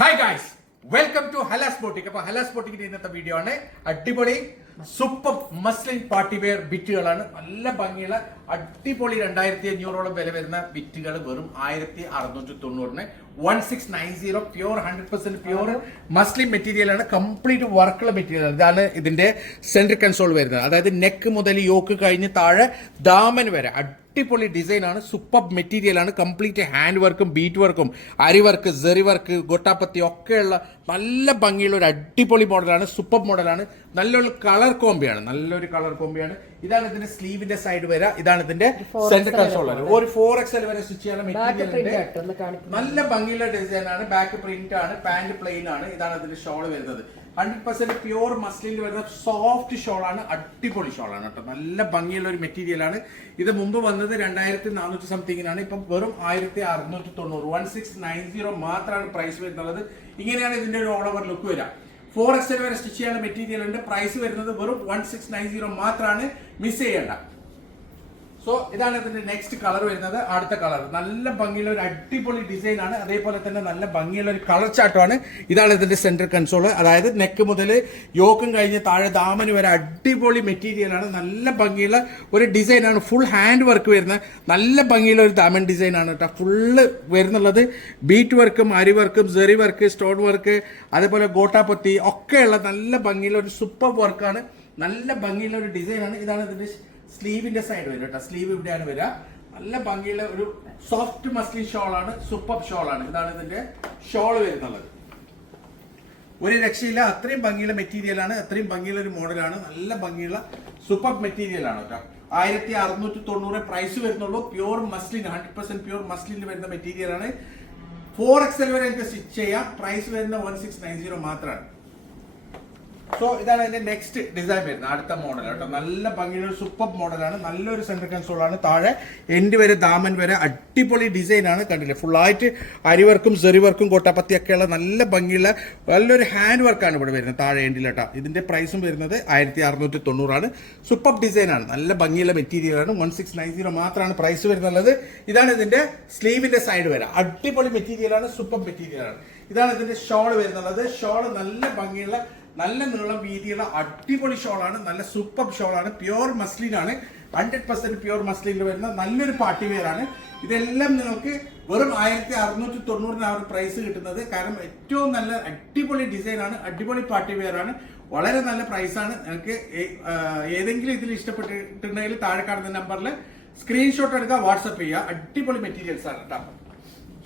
Hi guys welcome to Halas boutique അപ്പൊ ഹലാസ് ബോട്ടിക്കിന്റെ ഇന്നത്തെ വീഡിയോ ആണ്. അടിപൊളി സൂപ്പർ മസ്ലിൻ പാർട്ടി വെയർ ബിറ്റുകളാണ് നല്ല ഭംഗിയുള്ള അടിപൊളി രണ്ടായിരത്തി അഞ്ഞൂറോളം വില വരുന്ന ബിറ്റുകൾ വെറും ആയിരത്തി അറുന്നൂറ്റി തൊണ്ണൂറിന്. One six nine zero pure hundred percent pure muslin material ആണ്. കംപ്ലീറ്റ് വർക്കുള്ള മെറ്റീരിയൽ ഇതാണ് ഇതിന്റെ സെൻട്രൽ കൺസോൾ വരുന്നത്. അതായത് നെക്ക് മുതൽ യോക്ക് കഴിഞ്ഞ് താഴെ ദാമൻ വരെ. അടിപൊളി ഡിസൈൻ ആണ്. സൂപ്പർ മെറ്റീരിയൽ ആണ്. കംപ്ലീറ്റ് ഹാൻഡ് വർക്കും ബീറ്റ് വർക്കും അരി വർക്ക് സെറി വർക്ക് ഗൊട്ടാപ്പത്തി ഒക്കെയുള്ള നല്ല ഭംഗിയുള്ള ഒരു അടിപൊളി മോഡലാണ് സൂപ്പർ മോഡലാണ് നല്ലൊരു കളർ കോമ്പിയാണ് നല്ലൊരു കളർ കോമ്പിയാണ് ഇതാണ് ഇതിന്റെ സ്ലീവിന്റെ സൈഡ് വരെ. ഇതാണ് ഇതിന്റെ സെന്റർ കൺസോൾ ഒരു ഫോർ എക്സ് എൽ വരെ സ്റ്റിച്ച് ചെയ്യാൻ മെറ്റീരിയൽ നല്ല ഭംഗിയുള്ള ഡിസൈൻ ആണ്. ബാക്ക് പ്രിന്റ് ആണ്. പാന്റ് പ്ലെയിൻ ആണ്. ഇതാണ് ഇതിന്റെ ഷോൾ വരുന്നത്. ഹൺഡ്രഡ് പെർസെന്റ് പ്യൂർ മസ്ലിനിൽ വരുന്ന സോഫ്റ്റ് ഷോൾ ആണ് അടിപൊളി ഷോൾ ആണ് കേട്ടോ. നല്ല ഭംഗിയുള്ള ഒരു മെറ്റീരിയൽ ആണ്. ഇത് മുമ്പ് വന്നത് രണ്ടായിരത്തി നാനൂറ്റി സംതിങ്ങിനാണ് ഇപ്പം വെറും ആയിരത്തി അറുന്നൂറ്റി തൊണ്ണൂറ് വൺ സിക്സ് നയൻ സീറോ മാത്രമാണ് പ്രൈസ് വരുന്നത്. ഇങ്ങനെയാണ് ഇതിന്റെ ഒരു ഓൾ ഓവർ ലുക്ക് വരിക. ഫോർ എക്സ് വരെ സ്റ്റിച്ച് ചെയ്യാനുള്ള മെറ്റീരിയൽ ഉണ്ട്. പ്രൈസ് വരുന്നത് വെറും വൺ സിക്സ് നയൻ സീറോ മാത്രമാണ് മിസ് ചെയ്യേണ്ട. സോ ഇതാണ് ഇതിന്റെ നെക്സ്റ്റ് കളർ വരുന്നത്. അടുത്ത കളർ നല്ല ഭംഗിയുള്ള ഒരു അടിപൊളി ഡിസൈൻ ആണ്. അതേപോലെ തന്നെ നല്ല ഭംഗിയുള്ള ഒരു കളർ ചാട്ടമാണ് ഇതാണ് ഇതിന്റെ സെന്റർ കൺസോൾ അതായത് നെക്ക് മുതൽ യോക്കും കഴിഞ്ഞ് താഴെ ദാമന് വരെ അടിപൊളി മെറ്റീരിയൽ ആണ്. നല്ല ഭംഗിയുള്ള ഒരു ഡിസൈൻ ആണ്. ഫുൾ ഹാൻഡ് വർക്ക് വരുന്ന നല്ല ഭംഗിയുള്ള ഒരു ദാമൻ ഡിസൈൻ ആണ് കേട്ടോ. ഫുള്ള് വരുന്നുള്ളത് ബീറ്റ് വർക്കും അരി വർക്കും സെറി വർക്ക് സ്റ്റോൺ വർക്ക് അതേപോലെ ഗോട്ടാപ്പത്തി ഒക്കെയുള്ള നല്ല ഭംഗിയുള്ള ഒരു സൂപ്പർ വർക്കാണ് നല്ല ഭംഗിയുള്ള ഒരു ഡിസൈനാണ് ഇതാണ് ഇതിന്റെ സ്ലീവിന്റെ സൈഡ് വരും കേട്ടോ. സ്ലീവ് ഇവിടെയാണ് വരിക. നല്ല ഭംഗിയുള്ള ഒരു സോഫ്റ്റ് മസ്ലിൻ ഷോൾ ആണ് സൂപ്പർ ഷോൾ ആണ്. ഇതാണ് ഇതിന്റെ ഷോൾ വരുന്നുള്ളത്. ഒരു രക്ഷയില്ല. അത്രയും ഭംഗിയുള്ള മെറ്റീരിയൽ ആണ് അത്രയും ഭംഗിയുള്ള ഒരു മോഡലാണ് നല്ല ഭംഗിയുള്ള സൂപ്പർ മെറ്റീരിയൽ ആണ് കേട്ടോ. ആയിരത്തി അറുന്നൂറ്റി തൊണ്ണൂറ് പ്രൈസ് വരുന്നുള്ളൂ. Pure muslin hundred percent pure മസ്ലിനിൽ വരുന്ന മെറ്റീരിയൽ ആണ്. ഫോർ എക്സൽ വരെ എനിക്ക് സ്റ്റിച്ച് ചെയ്യാം. പ്രൈസ് വരുന്ന വൺ സിക്സ് നയൻ സീറോ മാത്രമാണ്. സോ ഇതാണ് അതിന്റെ നെക്സ്റ്റ് ഡിസൈൻ വരുന്നത്. അടുത്ത മോഡൽ കേട്ടോ. നല്ല ഭംഗിയുള്ള സൂപ്പർ മോഡലാണ് നല്ലൊരു സെന്റർ ആണ്. താഴെ എൻഡ് വരെ ദാമൻ വരെ അടിപൊളി ഡിസൈൻ ആണ് കണ്ടില്ലേ? ഫുള്ളായിട്ട് അരിവർക്കും സെറിവർക്കും കൊട്ടപ്പത്തി ഒക്കെയുള്ള നല്ല ഭംഗിയുള്ള നല്ലൊരു ഹാൻഡ് വർക്കാണ് ഇവിടെ വരുന്നത് താഴെ എൻഡിൽ കേട്ടോ. ഇതിന്റെ പ്രൈസും വരുന്നത് ആയിരത്തി അറുന്നൂറ്റി തൊണ്ണൂറാണ് സൂപ്പർ ഡിസൈൻ ആണ്. നല്ല ഭംഗിയുള്ള മെറ്റീരിയൽ ആണ്. വൺ സിക്സ് നയൻ സീറോ മാത്രമാണ് പ്രൈസ് വരുന്നുള്ളത്. ഇതാണ് ഇതിന്റെ സ്ലീവിന്റെ സൈഡ് വരെ. അടിപൊളി മെറ്റീരിയൽ ആണ്. സൂപ്പർ മെറ്റീരിയൽ ആണ്. ഇതാണ് ഇതിന്റെ ഷോൾ വരുന്നുള്ളത്. ഷോൾ നല്ല ഭംഗിയുള്ള നല്ല നീളം വീതിയുള്ള അടിപൊളി ഷോളാണ് നല്ല സൂപ്പർ ഷോളാണ് പ്യുവർ മസ്ലിൻ ആണ്. ഹൺഡ്രഡ് പെർസെന്റ് പ്യുവർ മസ്ലിനിൽ വരുന്ന നല്ലൊരു പാർട്ടി വെയർ ആണ്. ഇതെല്ലാം നിങ്ങൾക്ക് വെറും ആയിരത്തി അറുന്നൂറ്റി തൊണ്ണൂറിനാണ് പ്രൈസ് കിട്ടുന്നത്. കാരണം ഏറ്റവും നല്ല അടിപൊളി ഡിസൈനാണ് അടിപൊളി പാർട്ടി വെയർ ആണ്. വളരെ നല്ല പ്രൈസാണ് നിങ്ങൾക്ക് ഏതെങ്കിലും ഇതിൽ ഇഷ്ടപ്പെട്ടിട്ടുണ്ടെങ്കിൽ താഴെ കാണുന്ന നമ്പറിൽ സ്ക്രീൻഷോട്ട് എടുക്കുക വാട്സപ്പ് ചെയ്യുക. അടിപൊളി മെറ്റീരിയൽസ് ആണ് കേട്ടോ.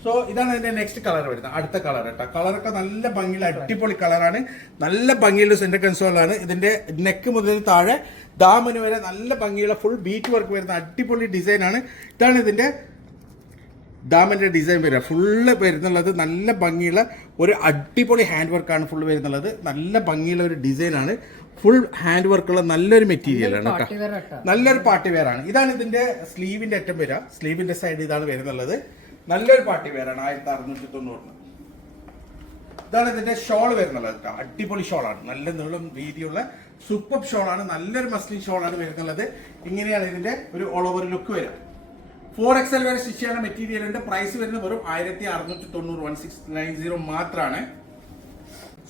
സോ ഇതാണ് ഇതിന്റെ നെക്സ്റ്റ് കളർ വരുന്നത്. അടുത്ത കളർ കേട്ടോ കളറൊക്കെ നല്ല ഭംഗിയുള്ള അടിപൊളി കളറാണ് നല്ല ഭംഗിയുള്ള സെന്റർ കൺസോളാണ് ഇതിന്റെ നെക്ക് മുതൽ താഴെ ദാമന് വരെ നല്ല ഭംഗിയുള്ള ഫുൾ ബീറ്റ് വർക്ക് വരുന്ന അടിപൊളി ഡിസൈൻ ആണ്. ഇതാണ് ഇതിന്റെ ദാമന്റെ ഡിസൈൻ വരിക ഫുള്ള് വരുന്നുള്ളത് നല്ല ഭംഗിയുള്ള ഒരു അടിപൊളി ഹാൻഡ് വർക്കാണ് ഫുള്ള് വരുന്നുള്ളത്. നല്ല ഭംഗിയുള്ള ഒരു ഡിസൈൻ ആണ്. ഫുൾ ഹാൻഡ് വർക്കുള്ള നല്ലൊരു മെറ്റീരിയൽ ആണ് കേട്ടോ നല്ലൊരു പാർട്ടി വെയർ ആണ്. ഇതാണ് ഇതിന്റെ സ്ലീവിന്റെ അറ്റം വരിക. സ്ലീവിന്റെ സൈഡ് ഇതാണ് വരുന്നുള്ളത്. നല്ലൊരു പാർട്ടി പേരാണ് ആയിരത്തി അറുന്നൂറ്റി തൊണ്ണൂറിന്. ഇതാണ് ഇതിന്റെ ഷോൾ വരുന്നുള്ളത് കേട്ടോ. അടിപൊളി ഷോളാണ്. നല്ല നീളം വീതിയുള്ള സൂപ്പർ ഷോളാണ്. നല്ലൊരു മസ്ലിൻ ഷോളാണ് വരുന്നുള്ളത് ഇങ്ങനെയാണ് ഇതിന്റെ ഒരു ഓൾ ഓവർ ലുക്ക് വരിക. ഫോർ എക്സൽ വരെ സ്റ്റിച്ച് ചെയ്യുന്ന മെറ്റീരിയൽ ഉണ്ട് പ്രൈസ് വരുന്നത് വെറും ആയിരത്തി അറുന്നൂറ്റി തൊണ്ണൂറ് വൺ സിക്സ് നയൻ സീറോ മാത്രമാണ്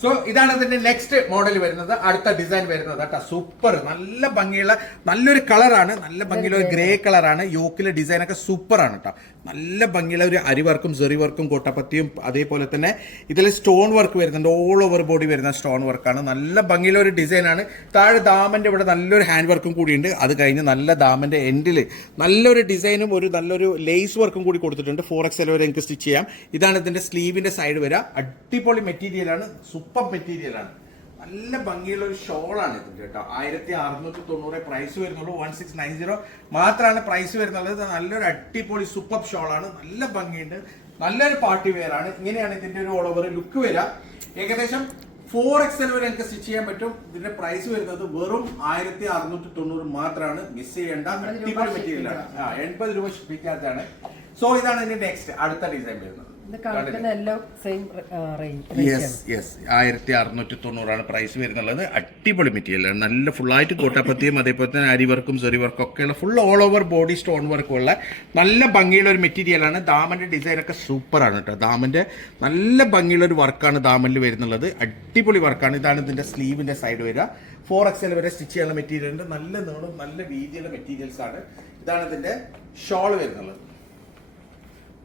സോ ഇതാണ് ഇതിന്റെ നെക്സ്റ്റ് മോഡൽ വരുന്നത്. അടുത്ത ഡിസൈൻ വരുന്നത് കേട്ടോ. സൂപ്പർ നല്ല ഭംഗിയുള്ള നല്ലൊരു കളറാണ് നല്ല ഭംഗിയുള്ള ഒരു ഗ്രേ കളറാണ് യോക്കിലെ ഡിസൈൻ ഒക്കെ സൂപ്പർ ആണ് കേട്ടോ. നല്ല ഭംഗിയുള്ള ഒരു അരി വർക്കും സെറി വർക്കും കൊട്ടപ്പത്തിയും അതേപോലെ തന്നെ ഇതിൽ സ്റ്റോൺ വർക്ക് വരുന്നുണ്ട്. ഓൾ ഓവർ ബോഡി വരുന്ന സ്റ്റോൺ വർക്കാണ് നല്ല ഭംഗിയുള്ള ഒരു ഡിസൈനാണ് താഴെ ദാമന്റെ ഇവിടെ നല്ലൊരു ഹാൻഡ് വർക്കും കൂടിയുണ്ട്. അത് കഴിഞ്ഞ് നല്ല ദാമന്റെ എൻഡിൽ നല്ലൊരു ഡിസൈനും ഒരു നല്ലൊരു ലേസ് വർക്കും കൂടി കൊടുത്തിട്ടുണ്ട്. ഫോർ എക്സ് വരെ എനിക്ക് സ്റ്റിച്ച് ചെയ്യാം. ഇതാണ് ഇതിന്റെ സ്ലീവിന്റെ സൈഡ് വരിക. അടിപൊളി മെറ്റീരിയലാണ് സൂപ്പർ മെറ്റീരിയലാണ് നല്ല ഭംഗിയുള്ള ഒരു ഷോളാണ് ഇതിന്റെ കേട്ടോ. ആയിരത്തി അറുന്നൂറ്റി തൊണ്ണൂറ് പ്രൈസ് വരുന്നുള്ളൂ വൺ സിക്സ് നയൻ സീറോ മാത്രമാണ് പ്രൈസ് വരുന്നുള്ളത്. ഇത് നല്ലൊരു അടിപൊളി സൂപ്പർ ഷോളാണ് നല്ല ഭംഗിയുണ്ട്. നല്ലൊരു പാർട്ടി വെയർ ആണ്. ഇങ്ങനെയാണ് ഇതിന്റെ ഒരു ഓൾ ഓവർ ലുക്ക് വരിക. ഏകദേശം ഫോർ എക്സൽ വരെ എനിക്ക് സ്റ്റിച്ച് ചെയ്യാൻ പറ്റും. ഇതിന്റെ പ്രൈസ് വരുന്നത് വെറും ആയിരത്തി അറുന്നൂറ്റി തൊണ്ണൂറ് മാത്രമാണ്. മിസ് ചെയ്യേണ്ട അടിപൊളി മെറ്റീരിയൽ ആണ്. എൺപത് രൂപ ഷിപ്പിംഗ് ആണ്. സോ ഇതാണ് ഇതിന്റെ നെക്സ്റ്റ് അടുത്ത ഡിസൈൻ വരുന്നത്. യെസ് യെസ് ആയിരത്തി അറുന്നൂറ്റി തൊണ്ണൂറാണ് പ്രൈസ് വരുന്നുള്ളത് അടിപൊളി മെറ്റീരിയൽ മെറ്റീരിയലാണ് നല്ല ഫുള്ളായിട്ട് കോട്ടപ്പത്തിയും അതേപോലെ തന്നെ അരി വർക്കും സെറി വർക്കും ഒക്കെയുള്ള full all over body stone വർക്കും ഉള്ള നല്ല ഭംഗിയുള്ള ഒരു മെറ്റീരിയലാണ് ദാമന്റെ ഡിസൈനൊക്കെ സൂപ്പറാണ് കേട്ടോ ദാമന്റെ നല്ല ഭംഗിയുള്ള ഒരു വർക്കാണ് ദാമനിൽ വരുന്നുള്ളത്. അടിപൊളി വർക്കാണ് ഇതാണ് ഇതിന്റെ സ്ലീവിന്റെ സൈഡ് വരിക. ഫോർ എക്സൽ വരെ സ്റ്റിച്ച് ചെയ്യാനുള്ള മെറ്റീരിയൽ ഉണ്ട്. നല്ല നീളം നല്ല വീതിയുള്ള മെറ്റീരിയൽസ് ആണ്. ഇതാണ് ഇതിന്റെ ഷോൾ വരുന്നുള്ളത്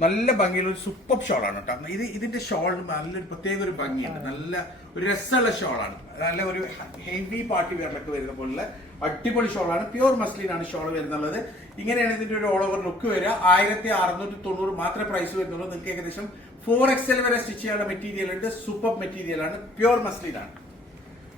നല്ല ഭംഗിയുള്ള ഒരു സൂപ്പർ ഷോളാണ് കേട്ടോ. ഇത് ഇതിന്റെ ഷോളിന് നല്ലൊരു പ്രത്യേക ഒരു ഭംഗിയുണ്ട്. നല്ല ഒരു രസമുള്ള ഷോളാണ് നല്ല ഒരു ഹെവി പാർട്ടി വെയറിലൊക്കെ വരുന്ന പോലുള്ള അടിപൊളി ഷോളാണ് പ്യൂർ മസ്ലിനാണ് ഷോൾ വരുന്നുള്ളത്. ഇങ്ങനെയാണ് ഇതിന്റെ ഒരു ഓൾ ഓവർ ലുക്ക് വരിക. ആയിരത്തി അറുന്നൂറ്റി തൊണ്ണൂറ് മാത്രമേ പ്രൈസ് വരുന്നുള്ളൂ. നിങ്ങൾക്ക് ഏകദേശം ഫോർ എക്സൽ വരെ സ്റ്റിച്ച് ചെയ്യാനുള്ള മെറ്റീരിയൽ ഉണ്ട്. സൂപ്പർ മെറ്റീരിയൽ ആണ്. പ്യൂർ മസ്ലിനാണ്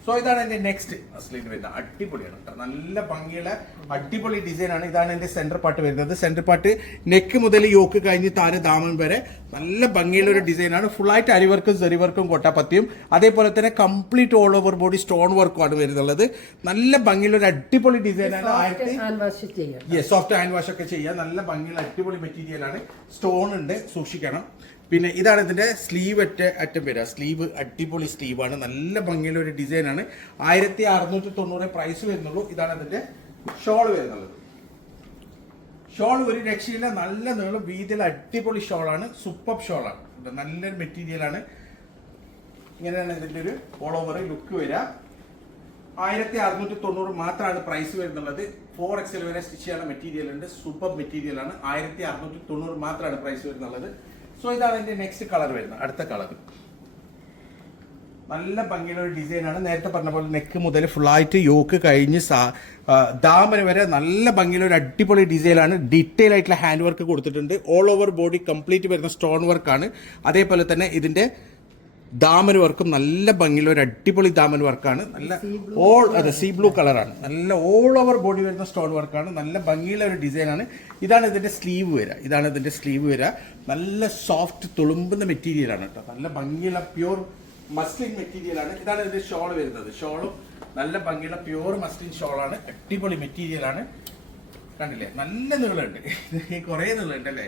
സോ ഇതാണ് എന്റെ നെക്സ്റ്റ് മസ്ലിൻ വരുന്നത് അടിപൊളിയാണ്. കേട്ടോ നല്ല ഭംഗിയുള്ള അടിപൊളി ഡിസൈൻ ആണ്. ഇതാണ് എന്റെ സെന്റർ പാർട്ട് വരുന്നത്. സെന്റർ പാർട്ട് നെക്ക് മുതൽ യോക്ക് കഴിഞ്ഞ് താഴെ ദാമൻ വരെ നല്ല ഭംഗിയുള്ള ഒരു ഡിസൈൻ ആണ്. ഫുൾ ആയിട്ട് അരിവർക്കും ചെറിവർക്കും കൊട്ടാപ്പത്തിയും. അതേപോലെ തന്നെ complete all over body stone വർക്കും ആണ് വരുന്നുള്ളത്. നല്ല ഭംഗിയുള്ള ഒരു അടിപൊളി ഡിസൈൻ ആണ്. ആയിരത്തി യെസ് സോഫ്റ്റ് ഹാൻഡ് വാഷ് ഒക്കെ ചെയ്യാം. നല്ല ഭംഗിയുള്ള അടിപൊളി മെറ്റീരിയൽ ആണ്. സ്റ്റോൺ ഉണ്ട്. സൂക്ഷിക്കണം. പിന്നെ ഇതാണ് ഇതിന്റെ സ്ലീവ് അറ്റ അറ്റം വരിക. സ്ലീവ് അടിപൊളി സ്ലീവാണ് നല്ല ഭംഗിയുള്ള ഒരു ഡിസൈൻ ആണ്. ആയിരത്തി അറുന്നൂറ്റി തൊണ്ണൂറ് പ്രൈസ് വരുന്നുള്ളൂ. ഇതാണ് ഇതിന്റെ ഷോൾ വരുന്നുള്ളത്. ഷോൾ ഒരു രക്ഷയില്ല. നല്ല നീളം വീതിയിൽ അടിപൊളി ഷോളാണ് സൂപ്പർ ഷോളാണ് നല്ലൊരു മെറ്റീരിയൽ ആണ്. ഇങ്ങനെയാണ് ഇതിന്റെ ഒരു ഓൾ ഓവർ ലുക്ക് വരിക. ആയിരത്തി അറുന്നൂറ്റി തൊണ്ണൂറ് മാത്രമാണ് പ്രൈസ് വരുന്നുള്ളത്. ഫോർ എക്സൽ വരെ സ്റ്റിച്ച് ചെയ്യാനുള്ള മെറ്റീരിയൽ ഉണ്ട്. സൂപ്പർ മെറ്റീരിയൽ ആണ്. ആയിരത്തി അറുന്നൂറ്റി തൊണ്ണൂറ് മാത്രമാണ് പ്രൈസ് വരുന്നുള്ളത്. സോ ഇതാണ് എന്റെ നെക്സ്റ്റ് കളർ വരുന്നത്. അടുത്ത കളർ നല്ല ഭംഗിയുള്ള ഒരു ആണ്. നേരത്തെ പറഞ്ഞ പോലെ നെക്ക് മുതൽ ഫുള്ളായിട്ട് യോക്ക് കഴിഞ്ഞ് സാ- ദാമന വരെ നല്ല ഭംഗിയുള്ള ഒരു അടിപൊളി ഡിസൈൻ ആണ്. ഡീറ്റെയിൽ ആയിട്ടുള്ള ഹാൻഡ് വർക്ക് കൊടുത്തിട്ടുണ്ട്. ഓൾ ഓവർ ബോഡി കംപ്ലീറ്റ് വരുന്ന സ്റ്റോൺ വർക്കാണ് അതേപോലെ തന്നെ ഇതിന്റെ ദാമൻ വർക്കും നല്ല ഭംഗിയുള്ള ഒരു അടിപൊളി ദാമൻ വർക്കാണ്. നല്ല ഓൾ അതെ സീ ബ്ലൂ കളറാണ് നല്ല ഓൾ ഓവർ ബോഡി വരുന്ന സ്റ്റോൺ വർക്കാണ് നല്ല ഭംഗിയുള്ള ഒരു ഡിസൈനാണ് ഇതാണ് ഇതിന്റെ സ്ലീവ് വരിക ഇതാണ് ഇതിന്റെ സ്ലീവ് വരിക നല്ല സോഫ്റ്റ് തുളുമ്പുന്ന മെറ്റീരിയലാണ് കേട്ടോ. നല്ല ഭംഗിയുള്ള പ്യൂർ മസ്ലിൻ മെറ്റീരിയലാണ് ഇതാണ് ഇതിന്റെ ഷോൾ വരുന്നത്. ഷോളും നല്ല ഭംഗിയുള്ള പ്യൂർ മസ്ലിൻ ഷോളാണ് അടിപൊളി മെറ്റീരിയലാണ് കണ്ടില്ലേ? നല്ല നീളമുണ്ട് കുറേ നീളമുണ്ട് അല്ലേ?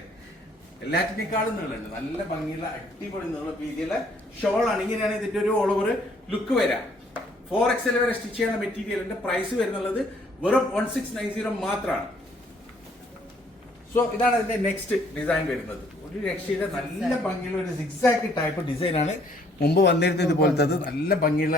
എല്ലാറ്റിനേക്കാളും നീളമുണ്ട് നല്ല ഭംഗിയുള്ള അടിപൊളി നീളം ഷോൾ ആണ് ഇങ്ങനെയാണ് ഇതിന്റെ ഒരു ഓൾ ഓവർ ലുക്ക് വരാം ഫോർ എക്സൽ വരെ സ്റ്റിച്ച് ചെയ്യുന്ന മെറ്റീരിയലിന്റെ പ്രൈസ് വരുന്നുള്ളത് വെറും വൺ സിക്സ് നയൻ സീറോ മാത്രമാണ് സോ ഇതാണ് അതിന്റെ നെക്സ്റ്റ് ഡിസൈൻ വരുന്നത്. ഒരു രക്ഷയുടെ നല്ല ഭംഗിയുള്ള ഒരു സിക്സാക്ക് ടൈപ്പ് ഡിസൈനാണ് മുമ്പ് വന്നിരുന്നത് ഇതുപോലത്തെ നല്ല ഭംഗിയുള്ള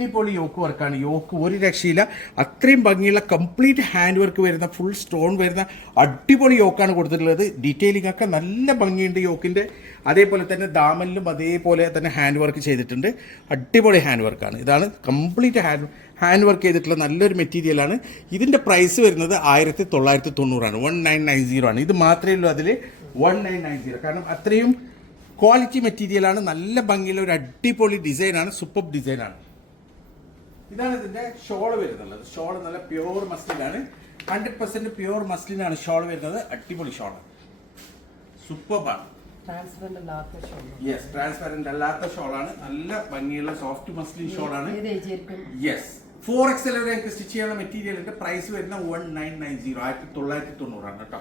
അടിപൊളി യോക്ക് വർക്കാണ്. യോക്ക് ഒരു രക്ഷയില്ല. അത്രയും ഭംഗിയുള്ള കംപ്ലീറ്റ് ഹാൻഡ് വർക്ക് വരുന്ന ഫുൾ സ്റ്റോൺ വരുന്ന അടിപൊളി യോക്കാണ് കൊടുത്തിട്ടുള്ളത്. ഡീറ്റെയിലിംഗ് ഒക്കെ നല്ല ഭംഗിയുണ്ട് യോക്കിന്റെ അതേപോലെ തന്നെ ദാമലിലും അതേപോലെ തന്നെ ഹാൻഡ് വർക്ക് ചെയ്തിട്ടുണ്ട്. അടിപൊളി ഹാൻഡ് വർക്കാണ് ഇതാണ് കംപ്ലീറ്റ് ഹാൻഡ് ഹാൻഡ് വർക്ക് ചെയ്തിട്ടുള്ള നല്ലൊരു മെറ്റീരിയലാണ് ഇതിന്റെ പ്രൈസ് വരുന്നത് ആയിരത്തി തൊള്ളായിരത്തി തൊണ്ണൂറാണ് വൺ നയൻ നയൻ സീറോ ആണ്. ഇത് മാത്രമേ ഉള്ളൂ അതിൽ വൺ നയൻ നയൻ സീറോ കാരണം അത്രയും ക്വാളിറ്റി മെറ്റീരിയലാണ് നല്ല ഭംഗിയുള്ള ഒരു അടിപൊളി ഡിസൈനാണ് സൂപ്പർ ഡിസൈനാണ് ഇതാണ് ഇതിന്റെ ഷോൾ വരുന്നുള്ളത്. ഷോൾ നല്ല പ്യൂർ മസ്ലിനാണ് ഹൺഡ്രഡ് പെർസെന്റ് പ്യൂർ മസ്ലിനാണ് ഷോൾ വരുന്നത്. അടിപൊളി ഷോൾ സൂപ്പർബാണ് ട്രാൻസ്പെറന്റ് അല്ലാത്ത ഷോൾ യെസ് ട്രാൻസ്പെറന്റ് അല്ലാത്ത ഷോളാണ്. നല്ല ഭംഗിയുള്ള സോഫ്റ്റ് മസ്ലിൻ ഷോളാണ്. ആണ് യെസ് ഫോർ എക്സൽ വരെ സ്റ്റിച്ച് ചെയ്യാനുള്ള മെറ്റീരിയലിന്റെ പ്രൈസ് വരുന്ന വൺ നയൻ നയൻ സീറോ ആയിരത്തി തൊള്ളായിരത്തി തൊണ്ണൂറാണ് കേട്ടോ.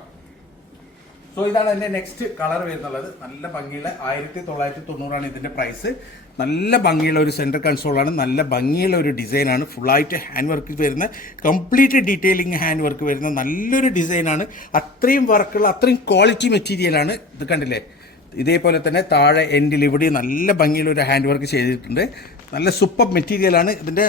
സോ ഇതാണ് അതിന്റെ നെക്സ്റ്റ് കളർ വരുന്നുള്ളത്. നല്ല ഭംഗിയുള്ള ആയിരത്തി തൊള്ളായിരത്തി തൊണ്ണൂറാണ് ഇതിന്റെ പ്രൈസ് നല്ല ഭംഗിയുള്ള ഒരു സെന്റർ കൺസോളാണ് നല്ല ഭംഗിയുള്ള ഒരു ഡിസൈനാണ് ഫുള്ളായിട്ട് ഹാൻഡ് വർക്ക് വരുന്ന കംപ്ലീറ്റ് ഡീറ്റെയിലിംഗ് ഹാൻഡ് വർക്ക് വരുന്ന നല്ലൊരു ഡിസൈനാണ് അത്രയും വർക്കുള്ള അത്രയും ക്വാളിറ്റി മെറ്റീരിയലാണ് ഇത് കണ്ടില്ലേ? ഇതേപോലെ തന്നെ താഴെ എൻഡിൽ ഇവിടെ നല്ല ഭംഗിയുള്ള ഒരു ഹാൻഡ് വർക്ക് ചെയ്തിട്ടുണ്ട്. നല്ല സൂപ്പർ മെറ്റീരിയലാണ് ഇതിന്റെ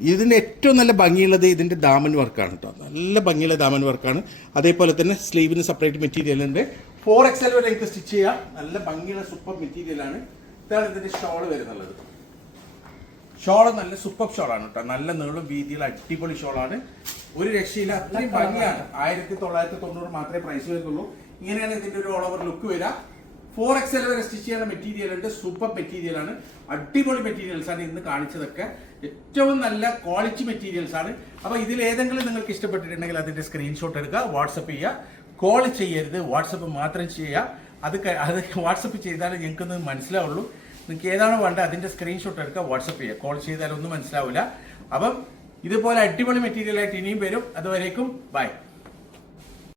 ഇതിന്റെ ഏറ്റവും നല്ല ഭംഗിയുള്ളത് ഇതിന്റെ ദാമൻ വർക്കാണ് കേട്ടോ. നല്ല ഭംഗിയുള്ള ദാമൻ വർക്കാണ്. അതേപോലെ തന്നെ സ്ലീവിന് സെപ്പറേറ്റ് മെറ്റീരിയൽ ഉണ്ട്. ഫോർ എക്സൽ വരെ എനിക്ക് സ്റ്റിച്ച് ചെയ്യാം. നല്ല ഭംഗിയുള്ള സൂപ്പർ മെറ്റീരിയലാണ് ഇതാണ് ഇതിന്റെ ഷോൾ വരുന്നുള്ളത്. ഷോൾ നല്ല സൂപ്പർ ഷോളാണ് കേട്ടോ. നല്ല നീളം വീതിയുള്ള അടിപൊളി ഷോളാണ് ഒരു രക്ഷയില്ല. അത്രയും ഭംഗിയാണ്. ആയിരത്തി തൊള്ളായിരത്തി തൊണ്ണൂറ് മാത്രമേ പ്രൈസ് വരുന്നുള്ളൂ. ഇങ്ങനെയാണ് ഇതിന്റെ ഒരു ഓൾ ഓവർ ലുക്ക് വരിക. ഫോർ എക്സൽ വരെ സ്റ്റിച്ച് ചെയ്യുന്ന മെറ്റീരിയൽ ഉണ്ട്. സൂപ്പർ മെറ്റീരിയൽ ആണ്. അടിപൊളി മെറ്റീരിയൽസ് ആണ് ഇന്ന് കാണിച്ചതൊക്കെ. ഏറ്റവും നല്ല ക്വാളിറ്റി മെറ്റീരിയൽസ് ആണ്. അപ്പൊ ഇതിൽ ഏതെങ്കിലും നിങ്ങൾക്ക് ഇഷ്ടപ്പെട്ടിട്ടുണ്ടെങ്കിൽ അതിന്റെ സ്ക്രീൻഷോട്ട് എടുക്കുക വാട്സപ്പ് ചെയ്യുക. കോൾ ചെയ്യരുത്. വാട്സപ്പ് മാത്രം ചെയ്യുക. അത് അത് വാട്സപ്പ് ചെയ്താലേ ഞങ്ങൾക്കൊന്ന് മനസ്സിലാവുള്ളൂ. നിങ്ങൾക്ക് ഏതാണോ വേണ്ടത് അതിന്റെ സ്ക്രീൻഷോട്ട് എടുക്കുക വാട്സപ്പ് ചെയ്യുക. കോൾ ചെയ്താലൊന്നും മനസ്സിലാവില്ല. അപ്പം ഇതുപോലെ അടിപൊളി മെറ്റീരിയൽ ആയിട്ട് ഇനിയും വരും. അതുവരേക്കും ബൈ